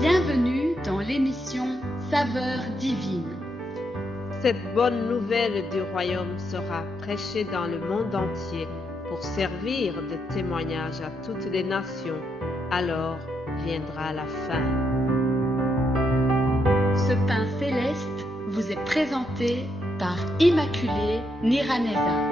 Bienvenue dans l'émission Saveurs divines. Cette bonne nouvelle du royaume sera prêchée dans le monde entier pour servir de témoignage à toutes les nations. Alors viendra la fin. Ce pain céleste vous est présenté par Immaculée Niraneza.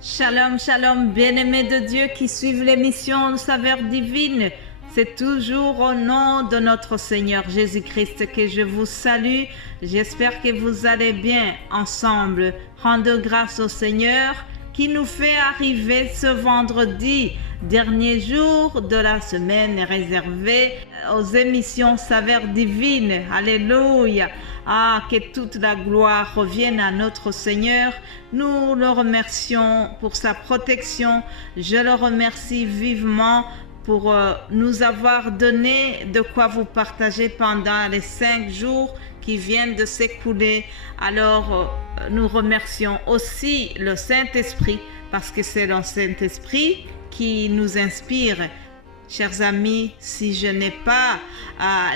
Shalom, shalom, bien-aimés de Dieu qui suivent l'émission Saveurs divines. C'est toujours au nom de notre Seigneur Jésus-Christ que je vous salue. J'espère que vous allez bien ensemble. Rendons grâce au Seigneur qui nous fait arriver ce vendredi, dernier jour de la semaine réservée aux émissions Saveurs divines. Alléluia. Ah, que toute la gloire revienne à notre Seigneur. Nous le remercions pour sa protection. Je le remercie vivement pour nous avoir donné de quoi vous partager pendant les 5 jours qui viennent de s'écouler. Alors, nous remercions aussi le Saint-Esprit parce que c'est le Saint-Esprit qui nous inspire. Chers amis, si je n'ai pas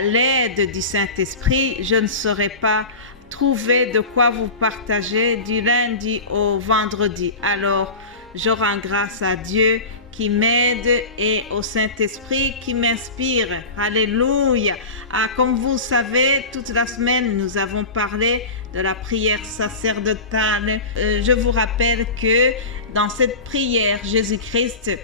l'aide du Saint-Esprit, je ne saurais pas trouver de quoi vous partager du lundi au vendredi. Alors, je rends grâce à Dieu qui m'aide et au Saint-Esprit qui m'inspire. Alléluia. Comme vous savez, toute la semaine, nous avons parlé de la prière sacerdotale. Je vous rappelle que dans cette prière, Jésus-Christ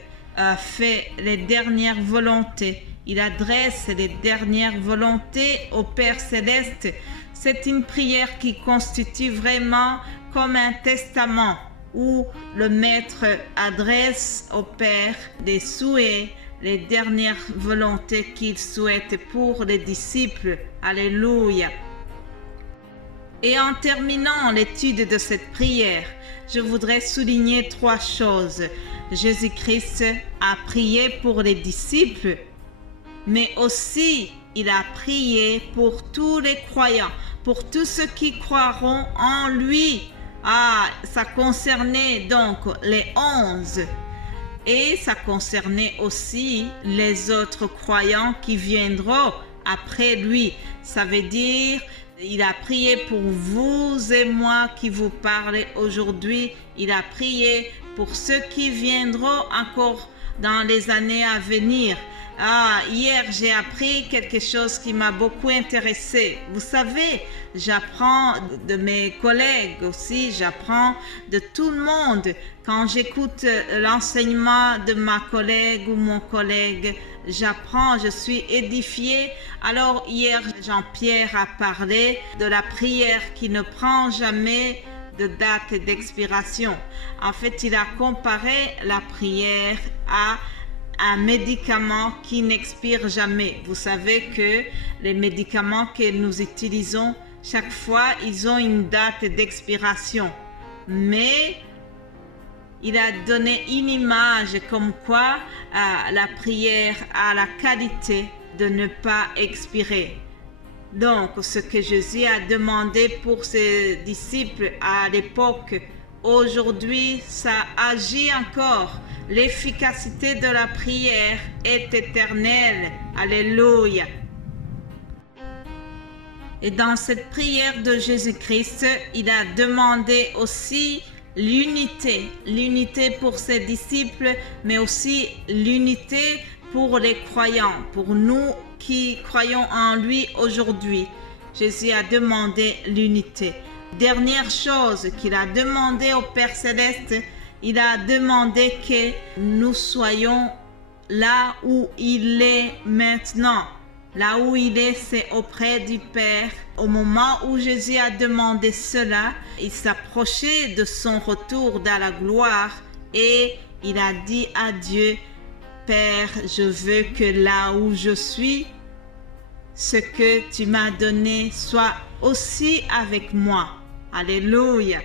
fait les dernières volontés. Il adresse les dernières volontés au Père Céleste. C'est une prière qui constitue vraiment comme un testament où le Maître adresse au Père des souhaits, les dernières volontés qu'il souhaite pour les disciples. Alléluia. Et en terminant l'étude de cette prière, je voudrais souligner 3 choses. Jésus-Christ a prié pour les disciples, mais aussi il a prié pour tous les croyants, pour tous ceux qui croiront en lui. Ça concernait donc les 11 et ça concernait aussi les autres croyants qui viendront après lui. Ça veut dire il a prié pour vous et moi qui vous parlez aujourd'hui. Il a prié pour ceux qui viendront encore dans les années à venir. Hier, j'ai appris quelque chose qui m'a beaucoup intéressée. Vous savez, j'apprends de mes collègues aussi, j'apprends de tout le monde. Quand j'écoute l'enseignement de ma collègue ou mon collègue, j'apprends, je suis édifiée. Alors hier, Jean-Pierre a parlé de la prière qui ne prend jamais de date d'expiration. En fait, il a comparé la prière à un médicament qui n'expire jamais. Vous savez que les médicaments que nous utilisons, chaque fois, ils ont une date d'expiration. Mais il a donné une image comme quoi la prière a la qualité de ne pas expirer. Donc, ce que Jésus a demandé pour ses disciples à l'époque, aujourd'hui, ça agit encore. L'efficacité de la prière est éternelle. Alléluia. Et dans cette prière de Jésus-Christ, il a demandé aussi l'unité pour ses disciples, mais aussi l'unité pour les croyants, pour nous qui croyons en lui aujourd'hui. Jésus a demandé l'unité. Dernière chose qu'il a demandé au Père Céleste, il a demandé que nous soyons là où il est maintenant. Là où il est, c'est auprès du Père. Au moment où Jésus a demandé cela, il s'approchait de son retour dans la gloire et il a dit à Dieu, Père, je veux que là où je suis, ce que tu m'as donné soit aussi avec moi. Alléluia.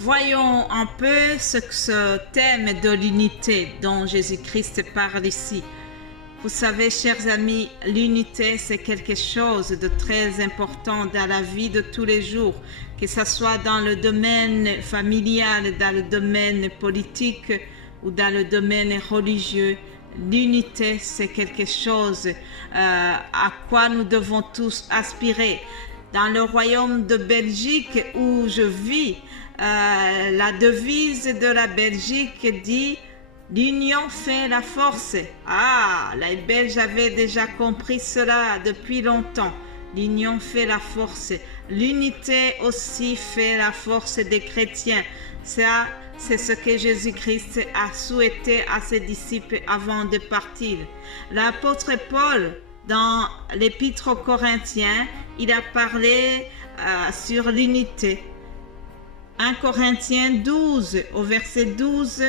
Voyons un peu ce thème de l'unité dont Jésus-Christ parle ici. Vous savez, chers amis, l'unité, c'est quelque chose de très important dans la vie de tous les jours, que ce soit dans le domaine familial, dans le domaine politique ou dans le domaine religieux. L'unité, c'est quelque chose à quoi nous devons tous aspirer. Dans le royaume de Belgique où je vis, la devise de la Belgique dit « L'union fait la force ». Ah, les Belges avaient déjà compris cela depuis longtemps. L'union fait la force. L'unité aussi fait la force des chrétiens. Ça, c'est ce que Jésus-Christ a souhaité à ses disciples avant de partir. L'apôtre Paul, dans l'Épître aux Corinthiens, il a parlé sur l'unité. 1 Corinthiens 12, au verset 12,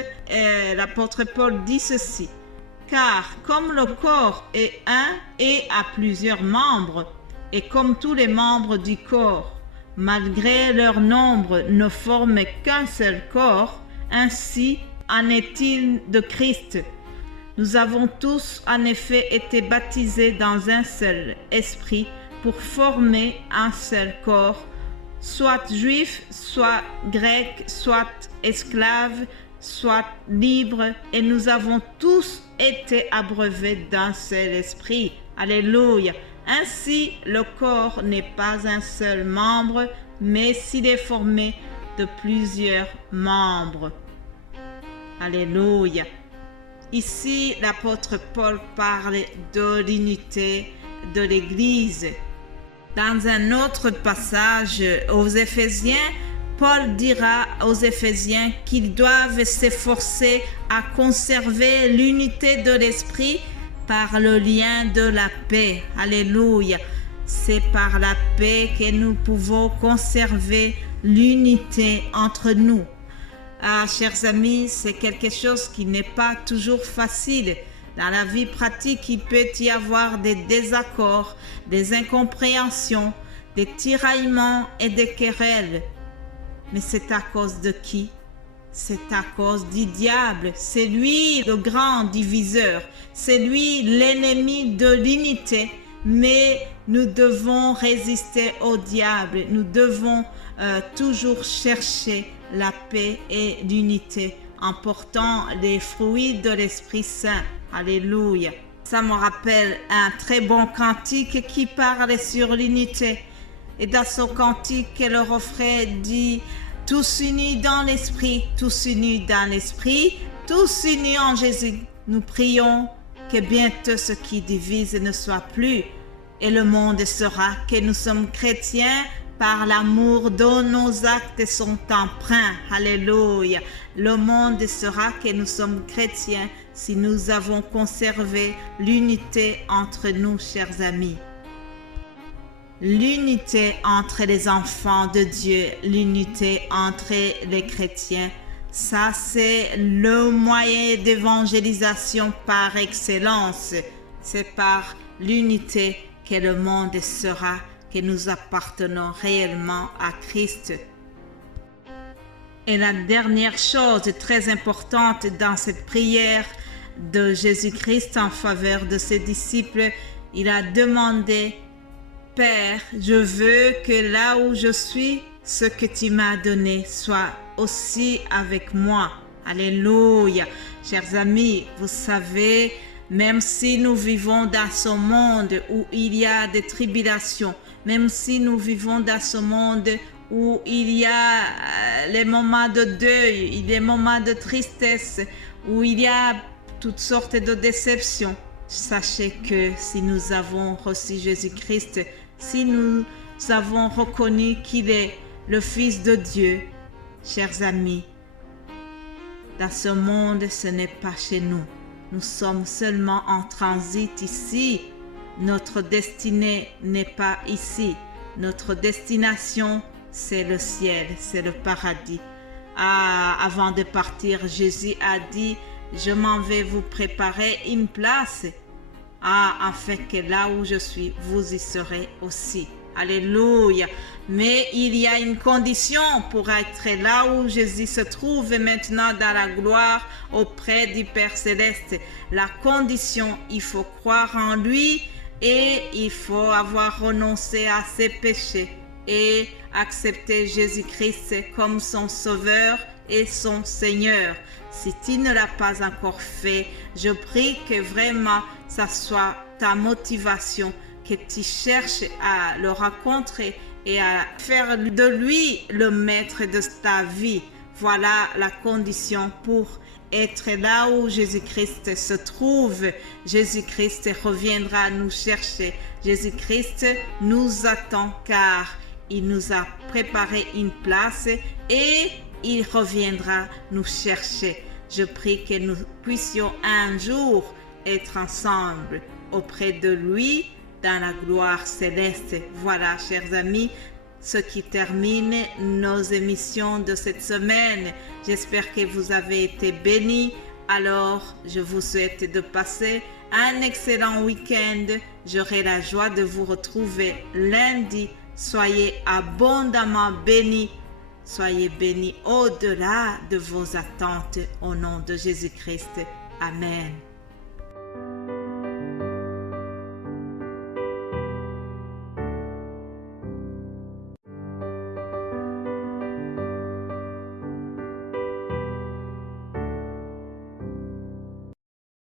l'apôtre Paul dit ceci. « Car comme le corps est un et a plusieurs membres, et comme tous les membres du corps, malgré leur nombre, ne forment qu'un seul corps, ainsi en est-il de Christ. Nous avons tous en effet été baptisés dans un seul esprit pour former un seul corps, soit juif, soit grec, soit esclave, soit libre, et nous avons tous été abreuvés d'un seul esprit. Alléluia. Ainsi, le corps n'est pas un seul membre, mais s'il est formé de plusieurs membres. Alléluia. Ici, l'apôtre Paul parle de l'unité de l'Église. Dans un autre passage aux Éphésiens, Paul dira aux Éphésiens qu'ils doivent s'efforcer à conserver l'unité de l'esprit par le lien de la paix. Alléluia. C'est par la paix que nous pouvons conserver l'unité entre nous. Ah, chers amis, c'est quelque chose qui n'est pas toujours facile. Dans la vie pratique, il peut y avoir des désaccords, des incompréhensions, des tiraillements et des querelles. Mais c'est à cause de qui? C'est à cause du diable. C'est lui le grand diviseur. C'est lui l'ennemi de l'unité. Mais nous devons résister au diable. Nous devons toujours chercher la paix et l'unité en portant les fruits de l'Esprit Saint. Alléluia. Ça me rappelle un très bon cantique qui parle sur l'unité. Et dans ce cantique, le refrain dit « Tous unis dans l'Esprit, tous unis dans l'Esprit, tous unis en Jésus. Nous prions que bientôt ce qui divise ne soit plus. Et le monde saura que nous sommes chrétiens par l'amour dont nos actes sont empreints. » Alléluia. Le monde saura que nous sommes chrétiens si nous avons conservé l'unité entre nous, chers amis. L'unité entre les enfants de Dieu, l'unité entre les chrétiens, ça c'est le moyen d'évangélisation par excellence. C'est par l'unité que le monde saura que nous appartenons réellement à Christ. Et la dernière chose très importante dans cette prière de Jésus-Christ en faveur de ses disciples, il a demandé « Père, je veux que là où je suis, ce que tu m'as donné soit aussi avec moi. » Alléluia. Chers amis, vous savez, même si nous vivons dans ce monde où il y a des tribulations, même si nous vivons dans ce monde où il y a les moments de deuil, les moments de tristesse, où il y a toutes sortes de déceptions, sachez que si nous avons reçu Jésus-Christ, si nous avons reconnu qu'il est le Fils de Dieu, chers amis, dans ce monde, ce n'est pas chez nous. Nous sommes seulement en transit ici. Notre destinée n'est pas ici. Notre destination, c'est le ciel, c'est le paradis. Ah, avant de partir, Jésus a dit, je m'en vais vous préparer une place. Ah, afin que là où je suis, vous y serez aussi. Alléluia. Mais il y a une condition pour être là où Jésus se trouve maintenant dans la gloire auprès du Père Céleste. La condition, il faut croire en lui et il faut avoir renoncé à ses péchés et accepter Jésus-Christ comme son Sauveur et son Seigneur. Si tu ne l'as pas encore fait, je prie que vraiment ça soit ta motivation, que tu cherches à le rencontrer et à faire de lui le maître de ta vie. Voilà la condition pour être là où Jésus-Christ se trouve. Jésus-Christ reviendra nous chercher. Jésus-Christ nous attend car il nous a préparé une place et il reviendra nous chercher. Je prie que nous puissions un jour être ensemble auprès de lui dans la gloire céleste. Voilà, chers amis, ce qui termine nos émissions de cette semaine. J'espère que vous avez été bénis. Alors, je vous souhaite de passer un excellent week-end. J'aurai la joie de vous retrouver lundi. Soyez abondamment bénis. Soyez bénis au-delà de vos attentes au nom de Jésus-Christ. Amen.